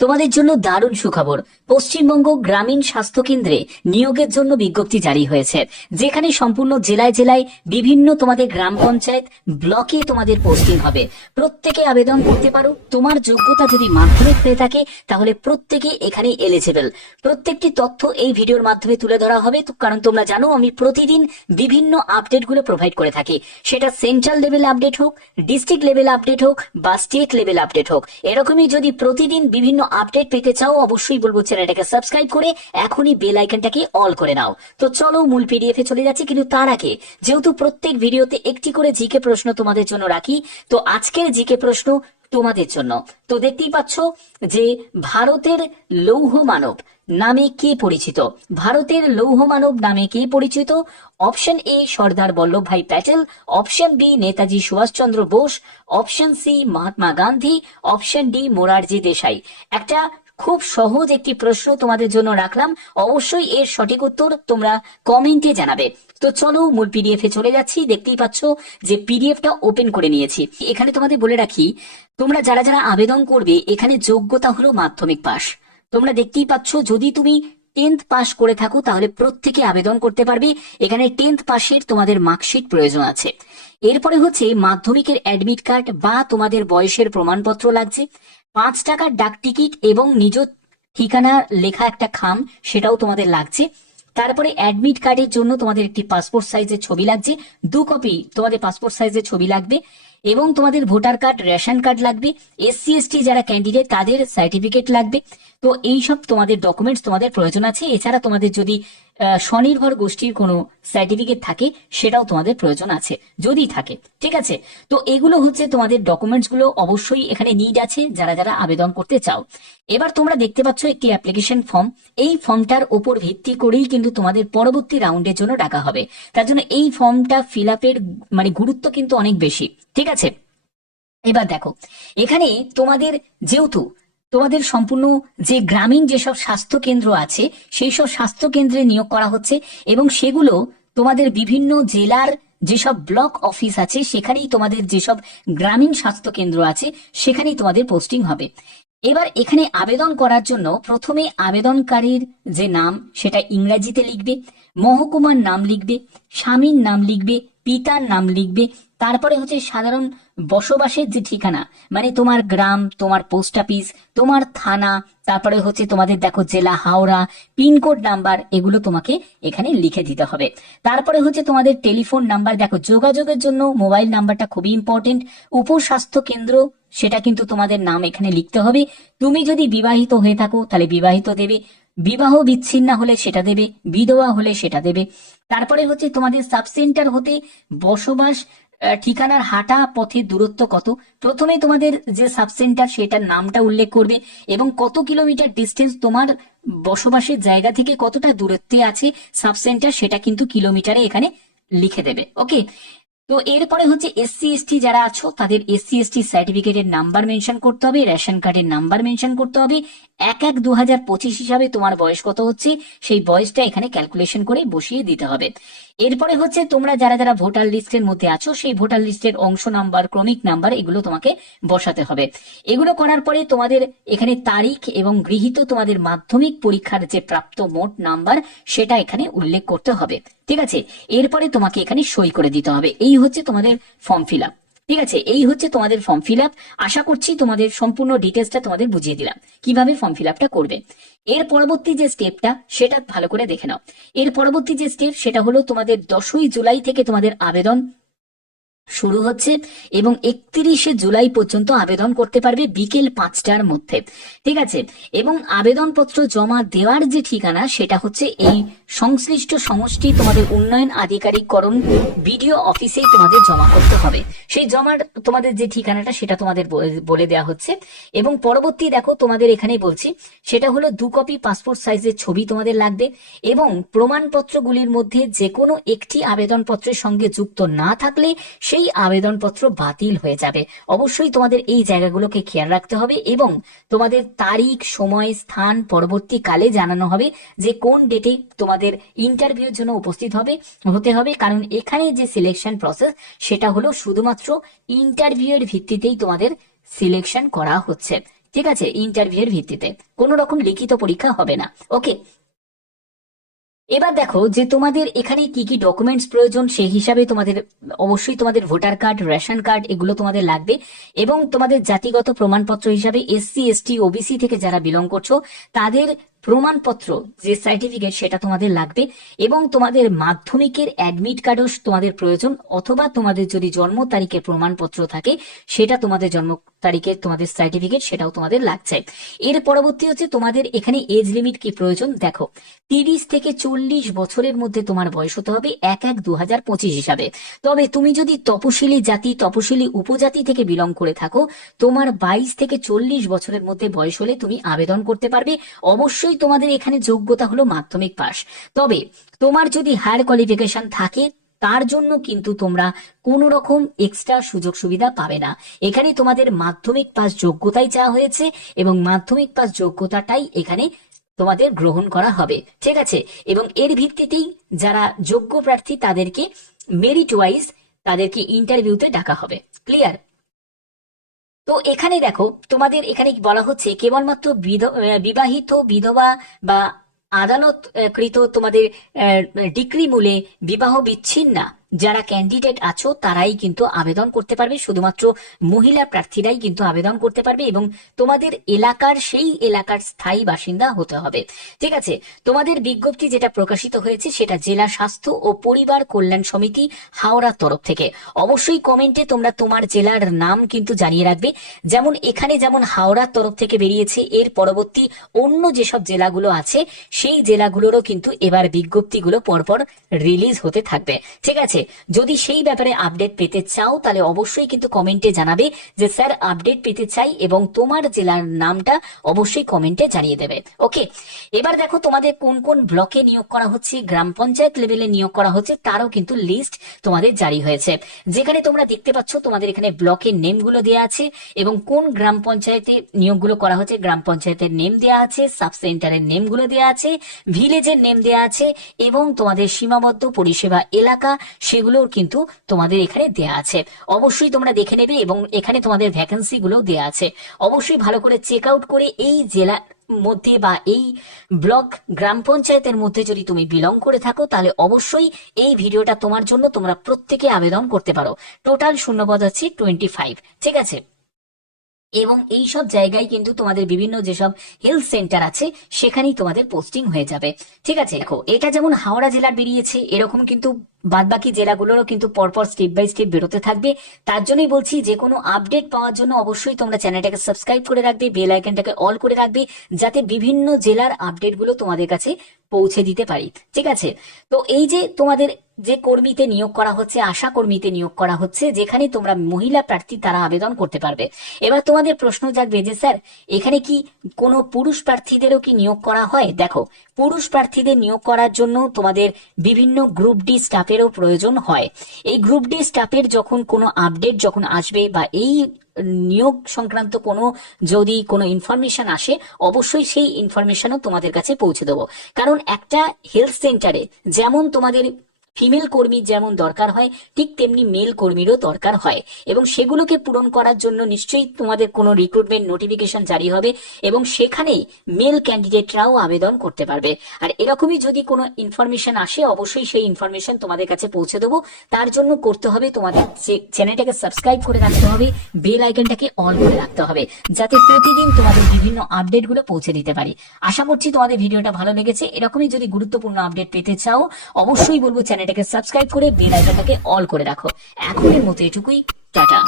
তোমাদের জন্য দারুণ সুখবর। পশ্চিমবঙ্গ গ্রামীণ স্বাস্থ্য কেন্দ্রে নিয়োগের জন্য বিজ্ঞপ্তি জারি হয়েছে, যেখানে সম্পূর্ণ জেলায় জেলায় বিভিন্ন তোমাদের গ্রাম পঞ্চায়েত ব্লকে তোমাদের পোস্টিং হবে। প্রত্যেকে আবেদন করতে পারো। তোমার যোগ্যতা যদি মাধ্যমিক হয়ে থাকে, তাহলে প্রত্যেকে এখানে এলিজিবল প্রত্যেকটি তথ্য এই ভিডিওর মাধ্যমে তুলে ধরা হবে। কারণ তোমরা জানো, আমি প্রতিদিন বিভিন্ন আপডেটগুলো প্রোভাইড করে থাকি। সেটা সেন্ট্রাল লেভেল আপডেট হোক ডিস্ট্রিক্ট লেভেল আপডেট হোক বা স্টেট লেভেল আপডেট হোক। এরকমই যদি প্রতিদিন বিভিন্ন আপডেট পেতে চাও, অবশ্যই বলব চ্যানেলটাকে সাবস্ক্রাইব করে এখনই বেল আইকনটাকে অল করে নাও। তো চলো, মূল পিডিএফ এ চলে যাচ্ছি, কিন্তু তার আগে যেহেতু প্রত্যেক ভিডিওতে একটি করে জিকে প্রশ্ন তোমাদের জন্য রাখি, তো আজকের জিকে প্রশ্ন তোমাদের জন্য। তো দেখতেই পাচ্ছ যে ভারতের লৌহ মানব নামে কে পরিচিত? ভারতের লৌহ মানব নামে কে পরিচিত? Option A Sardar Vallabhbhai Patel, option B Netaji Subhashchandra Bose, option C Mahatma Gandhi, option D Morarji Desai. একটা খুব সহজ একটি প্রশ্ন তোমাদের জন্য রাখলাম। অবশ্যই এর সঠিক উত্তর তোমরা কমেন্টে জানাবে। তো চলো, মূল পিডিএফ এ চলে যাচ্ছি। দেখতেই পাচ্ছ যে পিডিএফটা ওপেন করে নিয়েছি। এখানে তোমাদের বলে রাখি, তোমরা যারা যারা আবেদন করবে, এখানে যোগ্যতা হলো মাধ্যমিক পাস তোমরা দেখতেই পাচ্ছ, যদি তুমি টেন্থ পাস করে থাকো, তাহলে প্রত্যেকে আবেদন করতে পারবে। এখানে টেন্থ পাসের তোমাদের মার্কশিট প্রয়োজন আছে। এরপরে হচ্ছে মাধ্যমিকের অ্যাডমিট কার্ড বা তোমাদের বয়সের প্রমাণপত্র লাগছে। পাঁচ টাকার ডাক টিকিট এবং নিজ ঠিকানা লেখা একটা খাম, সেটাও তোমাদের লাগছে। তারপরে অ্যাডমিট কার্ডের জন্য তোমাদের একটি পাসপোর্ট সাইজের ছবি লাগছে। দু কপি তোমাদের পাসপোর্ট সাইজের ছবি লাগবে এবং তোমাদের ভোটার কার্ড রেশন কার্ড লাগবে। এসসি এসটি যারা ক্যান্ডিডেট তাদের সার্টিফিকেট লাগবে। তো এই সব তোমাদের ডকুমেন্টস তোমাদের প্রয়োজন আছে। এছাড়া তোমাদের যদি স্বনির্ভর গোষ্ঠীর কোনো সার্টিফিকেট থাকে, সেটাও তোমাদের প্রয়োজন আছে, যদি থাকে, ঠিক আছে? তো এগুলো হচ্ছে তোমাদের ডকুমেন্টসগুলো অবশ্যই এখানে নিড আছে, যারা যারা আবেদন করতে চাও। এবার তোমরা দেখতে পাচ্ছ একটি অ্যাপ্লিকেশন ফর্ম এই ফর্মটার ওপর ভিত্তি করেই কিন্তু তোমাদের পরবর্তী রাউন্ডের জন্য ডাকা হবে। তার জন্য এই ফর্মটা ফিল আপের মানে গুরুত্ব কিন্তু অনেক বেশি, ঠিক আছে? এবার দেখো, এখানে তোমাদের যেহেতু তোমাদের সম্পূর্ণ যে গ্রামীণ যেসব স্বাস্থ্য কেন্দ্র আছে সেই সব স্বাস্থ্য কেন্দ্রে নিয়োগ করা হচ্ছে এবং সেগুলো তোমাদের বিভিন্ন জেলার যেসব ব্লক অফিস আছে, সেখানেই তোমাদের যেসব গ্রামীণ স্বাস্থ্য কেন্দ্র আছে, সেখানেই তোমাদের পোস্টিং হবে। এবার এখানে আবেদন করার জন্য প্রথমে আবেদনকারীর যে নাম, সেটা ইংরেজিতে লিখবে, মহকুমার নাম লিখবে, স্বামীর নাম লিখবে, পিতার নাম লিখবে, তারপরে হচ্ছে সাধারণ বসবাসের যে ঠিকানা মানে তোমার গ্রাম, তোমার পোস্ট অফিস তোমার থানা, তারপরে হচ্ছে তোমাদের দেখো জেলা, হাওড়া, পিনকোড নাম্বার, এগুলো তোমাকে এখানে লিখে দিতে হবে। তারপরে হচ্ছে তোমাদের টেলিফোন নাম্বার, দেখো যোগাযোগের জন্য মোবাইল নাম্বারটা খুবই ইম্পর্টেন্ট উপস্বাস্থ্য কেন্দ্র, সেটা কিন্তু তোমাদের নাম এখানে লিখতে হবে। তুমি যদি বিবাহিত হয়ে থাকো, তাহলে বিবাহিত দেবে। বিবাহ বিচ্ছিন্ন হলে সেটা দেবে, বিধবা হলে সেটা দেবে। তারপরে হচ্ছে তোমাদের সাব সেন্টার হতে বসবাস ঠিকানার হাঁটা পথে দূরত্ব কত? প্রথমে তোমাদের যে সাব সেন্টার সেটার নামটা উল্লেখ করবে এবং কত কিলোমিটার ডিস্টেন্স তোমার বসবাসের জায়গা থেকে কতটা দূরত্বে আছে সাব সেন্টার সেটা কিন্তু কিলোমিটারে এখানে লিখে দেবে। ওকে তো এরপরে হচ্ছে এসসি এসটি যারা আছো, তাদের এসসি এসটি সার্টিফিকেটের নাম্বার মেনশন করতে হবে রেশন কার্ডের নাম্বার মেনশন করতে হবে। এক এক দু হাজার পঁচিশ হিসাবে তোমার বয়স কত হচ্ছে, সেই বয়সটা এখানে ক্যালকুলেশন করে বসিয়ে দিতে হবে। এরপরে হচ্ছে তোমরা যারা যারা ভোটার লিস্টের মধ্যে আছো, সেই ভোটার লিস্টের অংশ নাম্বার ক্রমিক নাম্বার এগুলো তোমাকে বসাতে হবে। এগুলো করার পরে তোমাদের এখানে তারিখ এবং গৃহীত তোমাদের মাধ্যমিক পরীক্ষার যে প্রাপ্ত মোট নাম্বার সেটা এখানে উল্লেখ করতে হবে। ঠিক আছে? এরপরে তোমাকে এখানে সই করে দিতে হবে। এই হচ্ছে তোমাদের ফর্ম ফিল আপ ঠিক আছে? এই হচ্ছে তোমাদের ফর্ম ফিল আপ আশা করছি তোমাদের সম্পূর্ণ ডিটেলসটা তোমাদের বুঝিয়ে দিলাম। কীভাবে ফর্ম ফিল আপটা করবে? এর পরবর্তী যে স্টেপটা সেটা ভালো করে দেখে নাও। এর পরবর্তী যে স্টেপ সেটা হলো তোমাদের দশই জুলাই থেকে তোমাদের আবেদন শুরু হচ্ছে এবং একত্রিশে জুলাই পর্যন্ত আবেদন করতে পারবে বিকেল পাঁচটার মধ্যে। ঠিক আছে? এবং আবেদনপত্র জমা দেওয়ার যে ঠিকানা, সেটা হচ্ছে এই সংশ্লিষ্ট সমষ্টি তোমাদের উন্নয়ন আধিকারিককরণ বিডিও অফিসেই তোমাদের জমা করতে হবে। সেই জমার তোমাদের যে ঠিকানাটা, সেটা তোমাদের বলে- দেওয়া হচ্ছে। এবং পরবর্তী দেখো, তোমাদের এখানেই বলছি, সেটা হলো দু কপি পাসপোর্ট সাইজের ছবি তোমাদের লাগবে এবং প্রমাণপত্রগুলির মধ্যে যে কোনো একটি আবেদনপত্রের সঙ্গে যুক্ত না থাকলে সেই আবেদনপত্র বাতিল হয়ে যাবে। অবশ্যই তোমাদের এই জায়গাগুলোকে খেয়াল রাখতে হবে এবং তোমাদের তারিখ, সময়, স্থান পরবর্তীকালে জানানো হবে যে কোন ডেটে তোমাদের ইন্টারভিউর জন্য উপস্থিত হবে, হতে হবে। কারণ এখানে যে সিলেকশন প্রসেস সেটা হলো শুধুমাত্র ইন্টারভিউ এর ভিত্তিতেই তোমাদের সিলেকশন করা হচ্ছে। ঠিক আছে? ইন্টারভিউয়ের ভিত্তিতে। কোনো রকম লিখিত পরীক্ষা হবে না। ওকে এবার দেখো যে তোমাদের এখানে কি কি ডকুমেন্টস প্রয়োজন, সেই হিসাবে তোমাদের, অবশ্যই তোমাদের ভোটার কার্ড রেশন কার্ড এগুলো তোমাদের লাগবে এবং তোমাদের জাতিগত প্রমাণপত্র হিসাবে এসসি এসটি ওবিসি থেকে যারা বিলং করছ, তাদের প্রমাণপত্র যে সার্টিফিকেট সেটা তোমাদের লাগবে এবং তোমাদের মাধ্যমিকের অ্যাডমিট কার্ডও তোমাদের প্রয়োজন অথবা তোমাদের যদি জন্ম তারিখের প্রমাণপত্র থাকে, সেটা তোমাদের জন্ম তারিখের তোমাদের সার্টিফিকেট সেটাও তোমাদের লাগছে। এর পরবর্তী হচ্ছে তোমাদের এখানে এজ লিমিট কি প্রয়োজন? দেখো, তিরিশ থেকে চল্লিশ বছরের মধ্যে তোমার বয়স হতে হবে এক এক দু হাজার পঁচিশ হিসাবে। তবে তুমি যদি তপশিলি জাতি, তপশিলি উপজাতি থেকে বিলং করে থাকো, তোমার বাইশ থেকে চল্লিশ বছরের মধ্যে বয়স হলে তুমি আবেদন করতে পারবে। অবশ্যই তোমাদের এখানে যোগ্যতা হলো মাধ্যমিক পাস তবে তোমার যদি হায়ার কোয়ালিফিকেশন থাকে, তার জন্য কিন্তু তোমরা কোন রকম এক্সট্রা সুযোগ সুবিধা পাবে না। এখানে তোমাদের মাধ্যমিক পাস যোগ্যতাই চাওয়া হয়েছে এবং মাধ্যমিক পাস যোগ্যতাটাই এখানে তোমাদের গ্রহণ করা হবে। ঠিক আছে? এবং এর ভিত্তিতেই যারা যোগ্য প্রার্থী তাদেরকে মেরিট ওয়াইজ তাদেরকে ইন্টারভিউতে ডাকা হবে। ক্লিয়ার তো এখানে দেখো, তোমাদের এখানে বলা হচ্ছে কেবলমাত্র বিবাহিত বিধবা বা আদালত কৃত তোমাদের ডিক্রি মূলে বিবাহ বিচ্ছিন্না যারা ক্যান্ডিডেট আছো, তারাই কিন্তু আবেদন করতে পারবে। শুধুমাত্র মহিলা প্রার্থীরাই কিন্তু আবেদন করতে পারবে এবং তোমাদের এলাকার সেই এলাকার স্থায়ী বাসিন্দা হতে হবে। ঠিক আছে? তোমাদের বিজ্ঞপ্তি যেটা প্রকাশিত হয়েছে, সেটা জেলা স্বাস্থ্য ও পরিবার কল্যাণ সমিতি হাওড়ার তরফ থেকে। অবশ্যই কমেন্টে তোমরা তোমার জেলার নাম কিন্তু জানিয়ে রাখবে। যেমন এখানে যেমন হাওড়ার তরফ থেকে বেরিয়েছে, এর পরবর্তী অন্য যেসব জেলাগুলো আছে, সেই জেলাগুলোরও কিন্তু এবার বিজ্ঞপ্তিগুলো পরপর রিলিজ হতে থাকবে। ঠিক আছে? যদি সেই ব্যাপারে আপডেট পেতে চাও, তাহলে অবশ্যই কিন্তু কমেন্টে জানাবে যে, স্যার আপডেট পেতে চাই এবং তোমার জেলার নামটা অবশ্যই কমেন্টে জানিয়ে দেবে। ওকে এবার দেখো তোমাদের কোন কোন ব্লকে নিয়োগ করা হচ্ছে, গ্রাম পঞ্চায়েত লেভেলে নিয়োগ করা হচ্ছে, তারও কিন্তু লিস্ট তোমাদের জারি হয়েছে। যেখানে তোমরা দেখতে পাচ্ছ তোমাদের এখানে ব্লকের নেমগুলো দেওয়া আছে এবং কোন গ্রাম পঞ্চায়েতে নিয়োগগুলো করা হচ্ছে, গ্রাম পঞ্চায়েতের নেম দেওয়া আছে সাব সেন্টারের নেমগুলো দেওয়া আছে ভিলেজের নেম দেওয়া আছে এবং তোমাদের সীমাবদ্ধ পরিষেবা এলাকা সেগুলোর কিন্তু তোমাদের এখানে দেয়া আছে। অবশ্যই তোমরা দেখে নেবে এবং এখানে তোমাদের ভ্যাকেন্সি গুলো দেয়া আছে। অবশ্যই ভালো করে চেক আউট করে এই জেলা মধ্যে বা এই ব্লক গ্রাম পঞ্চায়েতের মধ্যে যদি তুমি বিলং করে থাকো, তাহলে অবশ্যই এই ভিডিওটা তোমার জন্য তোমরা প্রত্যেকে আবেদন করতে পারো। টোটাল শূন্যপদ আছে টোয়েন্টি ফাইভ ঠিক আছে? এবং এই সব জায়গায় কিন্তু তোমাদের বিভিন্ন যেসব হেলথ সেন্টার আছে, সেখানেই তোমাদের পোস্টিং হয়ে যাবে। ঠিক আছে? দেখো, এটা যেমন হাওড়া জেলার বেরিয়েছে, এরকম কিন্তু বাদবাকি জেলাগুলোরও কিন্তু পরপর স্টেপ বাই স্টেপ বেরোতে থাকবে। তার জন্যই বলছি, যে কোনো আপডেট পাওয়ার জন্য অবশ্যই তোমরা চ্যানেলটাকে সাবস্ক্রাইব করে রাখবে বেল আইকনটাকে অল করে রাখবে, যাতে বিভিন্ন জেলার আপডেটগুলো তোমাদের কাছে পৌঁছে দিতে পারি। ঠিক আছে? তো এই যে তোমাদের যে কর্মীতে নিয়োগ করা হচ্ছে, আশা কর্মীতে নিয়োগ করা হচ্ছে, যেখানে তোমরা মহিলা প্রার্থী তারা আবেদন করতে পারবে। এবার তোমাদের প্রশ্ন জাগবে যে, স্যার, এখানে কি কোনো পুরুষ প্রার্থীদেরও কি নিয়োগ করা হয়? দেখো, পুরুষ প্রার্থীদের নিয়োগ করার জন্য তোমাদের বিভিন্ন গ্রুপ ডি স্টাফেরও প্রয়োজন হয়। এই গ্রুপ ডি স্টাফের যখন কোনো আপডেট যখন আসবে বা এই নিয়োগ সংক্রান্ত কোনো যদি কোনো ইনফরমেশন আসে, অবশ্যই সেই ইনফরমেশনও তোমাদের কাছে পৌঁছে দেবো। কারণ একটা হেলথ সেন্টারে যেমন তোমাদের ফিমেল কর্মী যেমন দরকার হয়, ঠিক তেমনি মেল কর্মীরও দরকার হয়। এবং সেগুলোকে পূরণ করার জন্য নিশ্চয়ই তোমাদের কোনো রিক্রুটমেন্ট নোটিফিকেশন জারি হবে এবং সেখানে মেল ক্যান্ডিডেটরাও আবেদন করতে পারবে। আর এরকমই যদি কোনো ইনফরমেশন আসে, অবশ্যই সেই ইনফরমেশন তোমাদের কাছে পৌঁছে দেবো। তার জন্য করতে হবে তোমাদের চ্যানেলটাকে সাবস্ক্রাইব করে রাখতে হবে বেল আইকনটাকে অন করে রাখতে হবে, যাতে প্রতিদিন তোমাদের বিভিন্ন আপডেটগুলো পৌঁছে দিতে পারি। আশা করছি তোমাদের ভিডিওটা ভালো লেগেছে। এরকমই যদি গুরুত্বপূর্ণ আপডেট পেতে চাও, অবশ্যই বলব চ্যানেলটাকে সাবস্ক্রাইব করে বেল আইকনটাকে অল করে রাখো। এখনের মতো এটুকুই টাটা।